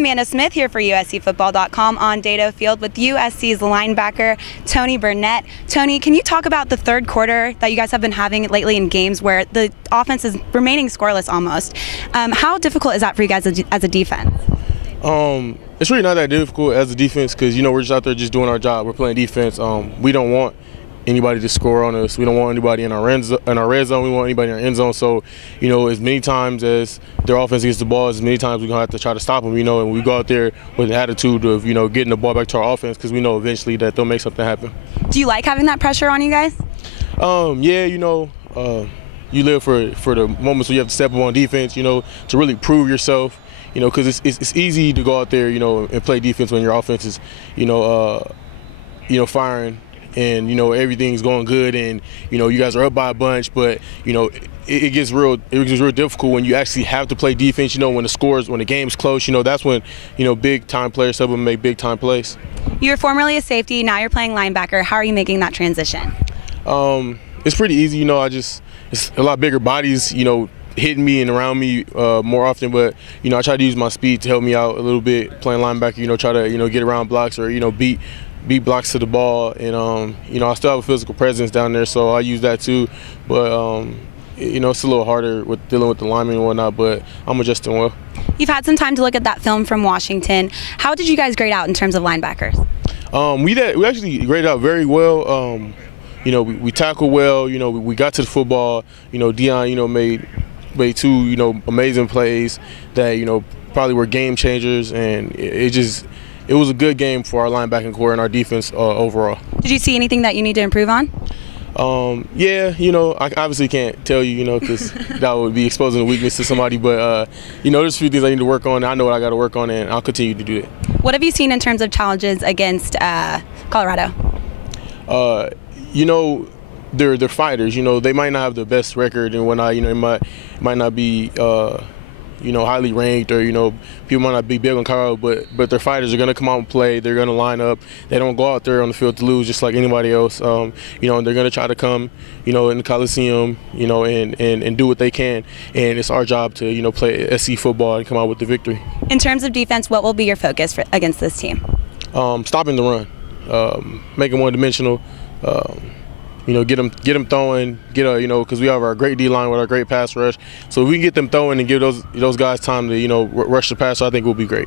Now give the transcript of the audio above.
Amanda Smith here for USCFootball.com on Dado Field with USC's linebacker, Tony Burnett. Tony, can you talk about the third quarter that you guys have been having lately in games where the offense is remaining scoreless almost? How difficult is that for you guys as a defense? It's really not that difficult as a defense because, we're just out there just doing our job. We're playing defense. We don't want anybody to score on us. We don't want anybody in our red zone. We want anybody in our end zone. So, as many times as their offense gets the ball, as many times we're going to have to try to stop them, and we go out there with an attitude of, getting the ball back to our offense because we know eventually that they'll make something happen. Do you like having that pressure on you guys? Yeah, you live for the moments where you have to step up on defense, to really prove yourself, because it's easy to go out there, and play defense when your offense is, firing. And everything's going good, and you guys are up by a bunch, but it gets real difficult when you actually have to play defense. When the game's close, that's when big time players step up and make big time plays. You were formerly a safety, now you're playing linebacker. How are you making that transition? It's pretty easy. It's a lot bigger bodies hitting me and around me more often, but I try to use my speed to help me out a little bit playing linebacker. Try to get around blocks or beat blocks to the ball, and I still have a physical presence down there, so I use that too. But it's a little harder with dealing with the linemen and whatnot, but I'm adjusting well. You've had some time to look at that film from Washington. How did you guys grade out in terms of linebackers? We actually graded out very well. We tackled well. We got to the football. Dion made two amazing plays that probably were game changers, and it was a good game for our linebacking core and our defense overall. Did you see anything that you need to improve on? Yeah, I obviously can't tell you, because that would be exposing a weakness to somebody. But, there's a few things I need to work on. I know what I got to work on, and I'll continue to do that. What have you seen in terms of challenges against Colorado? They're fighters. They might not have the best record and whatnot. It might not be highly ranked, or people might not be big on Colorado, but their fighters are going to come out and play. They're going to line up. They don't go out there on the field to lose just like anybody else. And they're going to try to come in the Coliseum, and do what they can. And it's our job to play SC football and come out with the victory. In terms of defense, what will be your focus against this team? Stopping the run, make them one-dimensional. Get them throwing, because we have our great D-line with our great pass rush. So if we can get them throwing and give those guys time to, rush the passer, I think we'll be great.